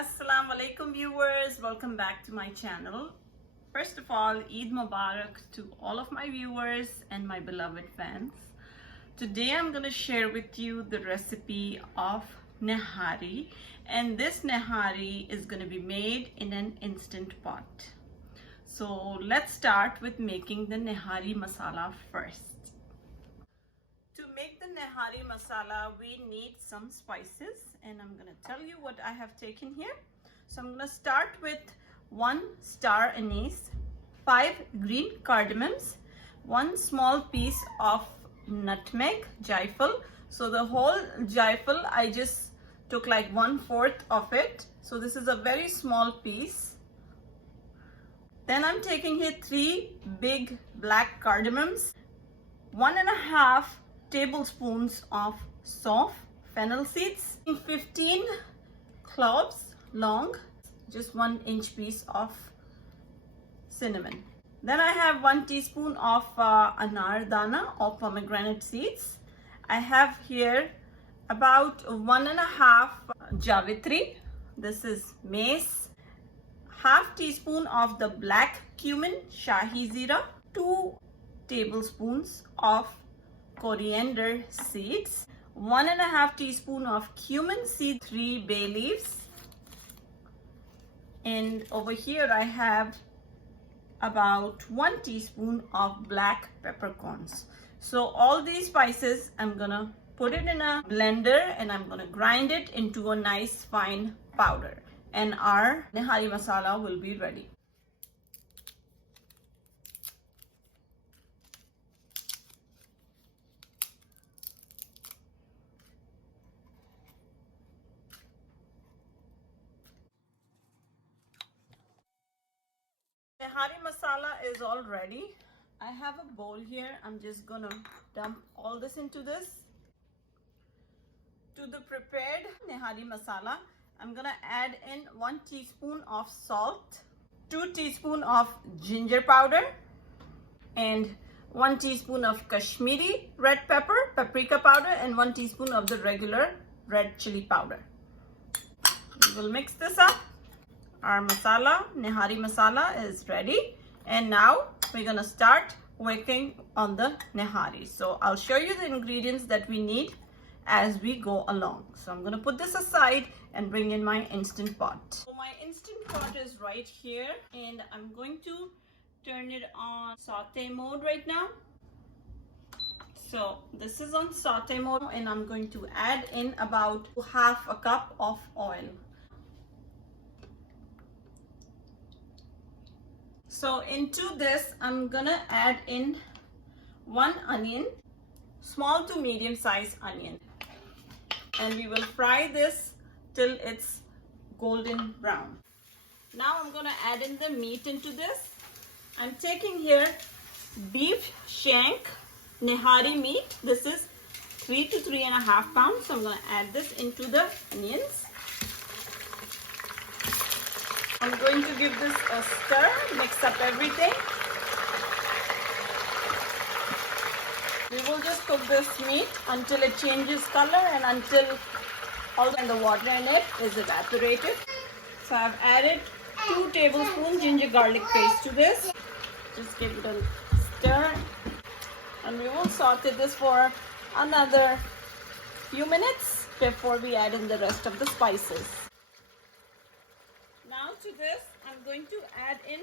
Assalamu alaikum viewers, welcome back to my channel. First of all, Eid Mubarak to all of my viewers and my beloved fans. Today I'm going to share with you the recipe of Nihari, and this Nihari is going to be made in an instant pot. So let's start with making the Nihari masala first. To make the Nihari masala, we need some spices, and I'm going to tell you what I have taken here. So I'm going to start with 1 star anise, 5 green cardamoms, 1 small piece of nutmeg, jaifal. So the whole jaifal, I just took like 1/4 of it. So this is a very small piece. Then I'm taking here 3 big black cardamoms, 1.5 tablespoons of soft fennel seeds, 15 cloves long, just 1-inch piece of cinnamon. Then I have 1 teaspoon of anar dana or pomegranate seeds. I have here about 1.5 javitri. This is mace, half teaspoon of the black cumin, shahi zira, 2 tablespoons of coriander seeds, 1.5 teaspoon of cumin seed, 3 bay leaves, and over here I have about 1 teaspoon of black peppercorns. So all these spices, I'm gonna put it in a blender and I'm gonna grind it into a nice fine powder, and our Nihari masala will be ready. Nihari masala is all ready. I have a bowl here. I'm just gonna dump all this into this. To the prepared Nihari masala, I'm gonna add in 1 teaspoon of salt, 2 teaspoons of ginger powder, and 1 teaspoon of Kashmiri red pepper, paprika powder, and 1 teaspoon of the regular red chili powder. We will mix this up. Our masala, Nihari masala, is ready, and now we're gonna start working on the Nihari. So I'll show you the ingredients that we need as we go along. So I'm gonna put this aside and bring in my instant pot. So my instant pot is right here, and I'm going to turn it on saute mode right now. So this is on saute mode, and I'm going to add in about 1/2 cup of oil. So into this, I'm gonna add in 1 onion, small to medium size onion, and we will fry this till it's golden brown. Now I'm gonna add in the meat into this. I'm taking here beef shank Nihari meat. This is 3 to 3.5 pounds. So I'm gonna add this into the onions. I'm going to give this a stir, mix up everything. We will just cook this meat until it changes color and until all the water in it is evaporated. So I've added 2 tablespoons ginger garlic paste to this. Just give it a stir, and we will saute this for another few minutes before we add in the rest of the spices. Now to this, I'm going to add in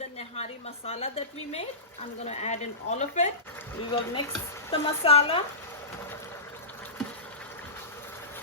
the Nihari masala that we made. I'm going to add in all of it. We will mix the masala,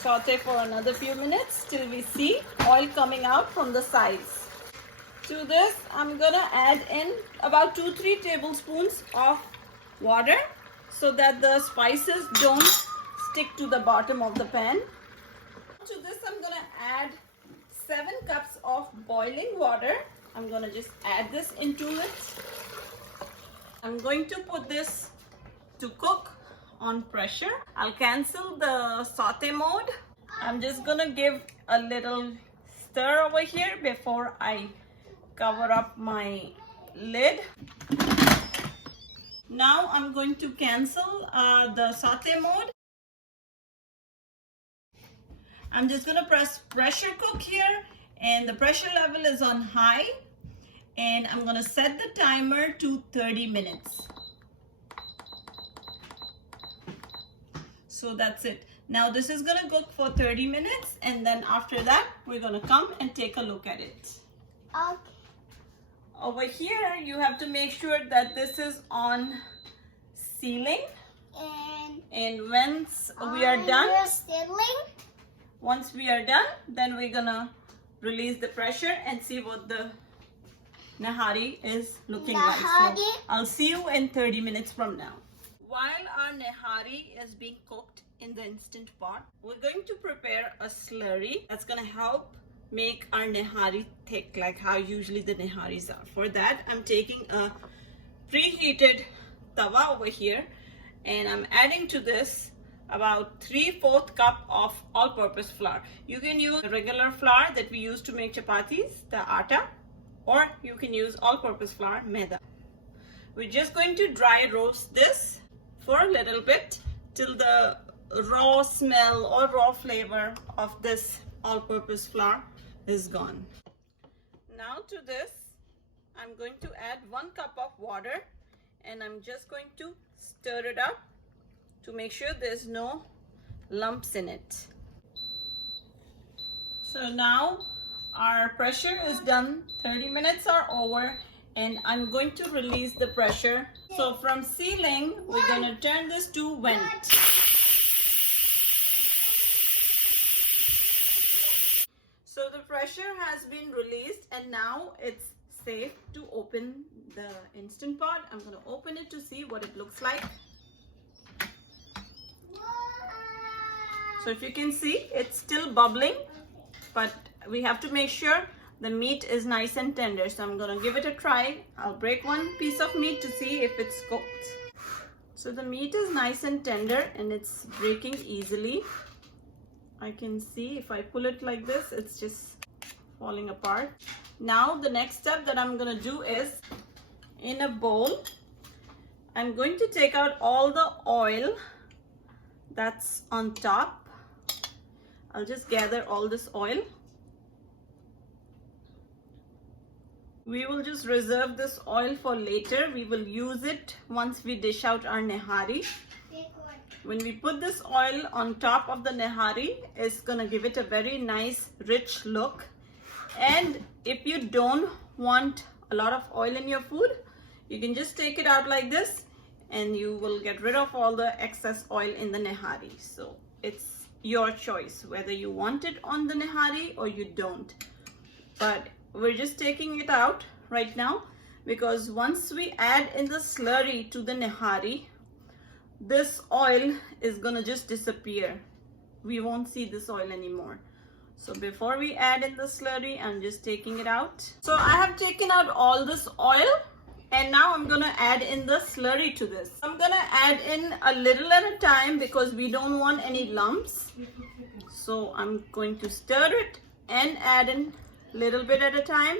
saute for another few minutes till we see oil coming out from the sides. To this, I'm going to add in about 2-3 tablespoons of water so that the spices don't stick to the bottom of the pan. To this, I'm going to add 7 cups of boiling water. I'm gonna just add this into it. I'm going to put this to cook on pressure. I'll cancel the saute mode. I'm just gonna give a little stir over here before I cover up my lid. Now I'm going to cancel the saute mode. I'm just gonna pressure cook here, and the pressure level is on high, and I'm gonna set the timer to 30 minutes. So that's it. Now this is gonna cook for 30 minutes, and then after that we're gonna come and take a look at it. Okay. Over here you have to make sure that this is on sealing, and once we are done, then we're gonna release the pressure and see what the Nihari is looking like. So I'll see you in 30 minutes from now. While our Nihari is being cooked in the instant pot, we're going to prepare a slurry that's gonna help make our Nihari thick, like how usually the Niharis are. For that, I'm taking a preheated tawa over here, and I'm adding to this about 3/4 cup of all-purpose flour. You can use the regular flour that we use to make chapatis, the atta, or you can use all-purpose flour, maida. We're just going to dry roast this for a little bit till the raw smell or raw flavor of this all-purpose flour is gone. Now to this, I'm going to add 1 cup of water, and I'm just going to stir it up to make sure there's no lumps in it. So now our pressure is done. 30 minutes are over, and I'm going to release the pressure. So from sealing, we're going to turn this to vent. So the pressure has been released, and now it's safe to open the instant pot. I'm going to open it to see what it looks like. So if you can see, it's still bubbling, but we have to make sure the meat is nice and tender. So I'm going to give it a try. I'll break one piece of meat to see if it's cooked. So the meat is nice and tender, and it's breaking easily. I can see if I pull it like this, it's just falling apart. Now the next step that I'm going to do is, in a bowl, I'm going to take out all the oil that's on top. I'll just gather all this oil. We will just reserve this oil for later. We will use it once we dish out our Nihari. When we put this oil on top of the Nihari, it's gonna give it a very nice rich look. And if you don't want a lot of oil in your food, you can just take it out like this, and you will get rid of all the excess oil in the Nihari. So it's your choice whether you want it on the Nihari or you don't. But we're just taking it out right now, because once we add in the slurry to the Nihari, this oil is gonna just disappear. We won't see this oil anymore. So before we add in the slurry, I'm just taking it out. So I have taken out all this oil, and now I'm gonna add in the slurry to this. I'm gonna add in a little at a time because we don't want any lumps. So I'm going to stir it and add in a little bit at a time.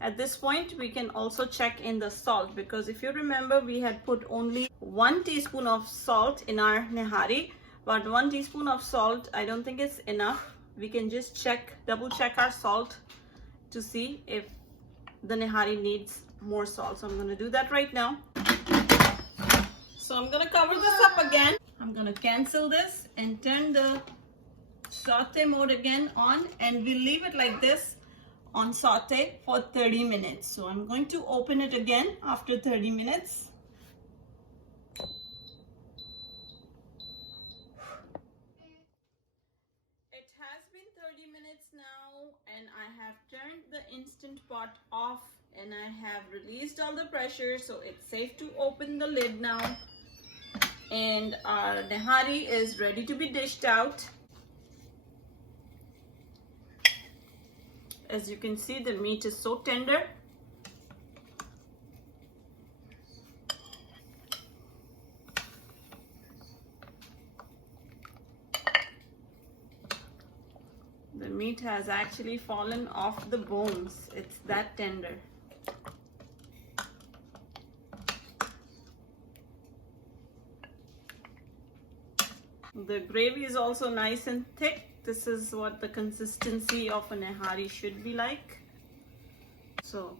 At this point, we can also check in the salt, because if you remember, we had put only 1 teaspoon of salt in our Nihari, but 1 teaspoon of salt, I don't think it's enough. We can just double check our salt to see if the Nihari needs more salt. So I'm going to do that right now. So I'm going to cover this up again. I'm going to cancel this and turn the saute mode again on, and we'll leave it like this on saute for 30 minutes. So I'm going to open it again after 30 minutes. It has been 30 minutes now, and I have turned the instant pot off, and I have released all the pressure, so it's safe to open the lid now. And our Nihari is ready to be dished out. As you can see, the meat is so tender. The meat meat has actually fallen off the bones. It's that tender. The gravy is also nice and thick. This is what the consistency of a nihari should be like. So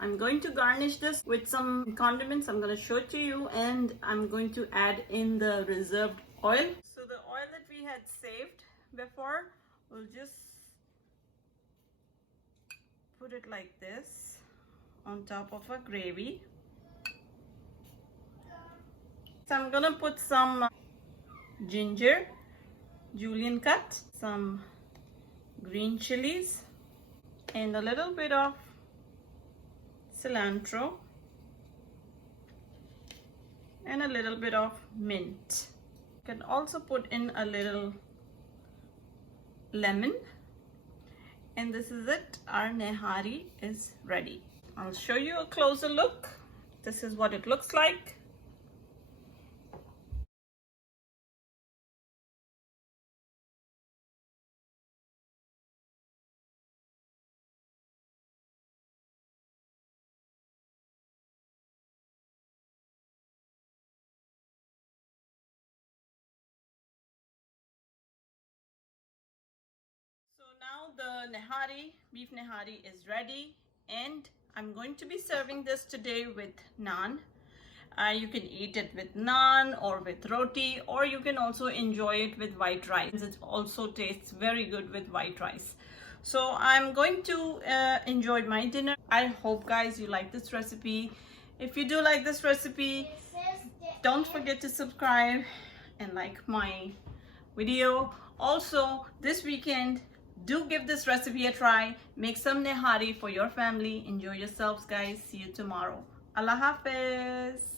I'm going to garnish this with some condiments. I'm going to show it to you, and I'm going to add in the reserved oil. So the oil that we had saved before, we'll just put it like this on top of a gravy. So I'm going to put some ginger, julienne cut, some green chilies, and a little bit of cilantro, and a little bit of mint. You can also put in a little lemon, and this is it. Our nihari is ready. I'll show you a closer look. This is what it looks like. So now the nihari, beef nihari is ready, and I'm going to be serving this today with naan. You can eat it with naan or with roti, or you can also enjoy it with white rice. It also tastes very good with white rice. So I'm going to enjoy my dinner. I hope guys you like this recipe. If you do like this recipe, don't forget to subscribe and like my video. Also, this weekend, do give this recipe a try. Make some nihari for your family. Enjoy yourselves guys. See you tomorrow. Allah Hafiz.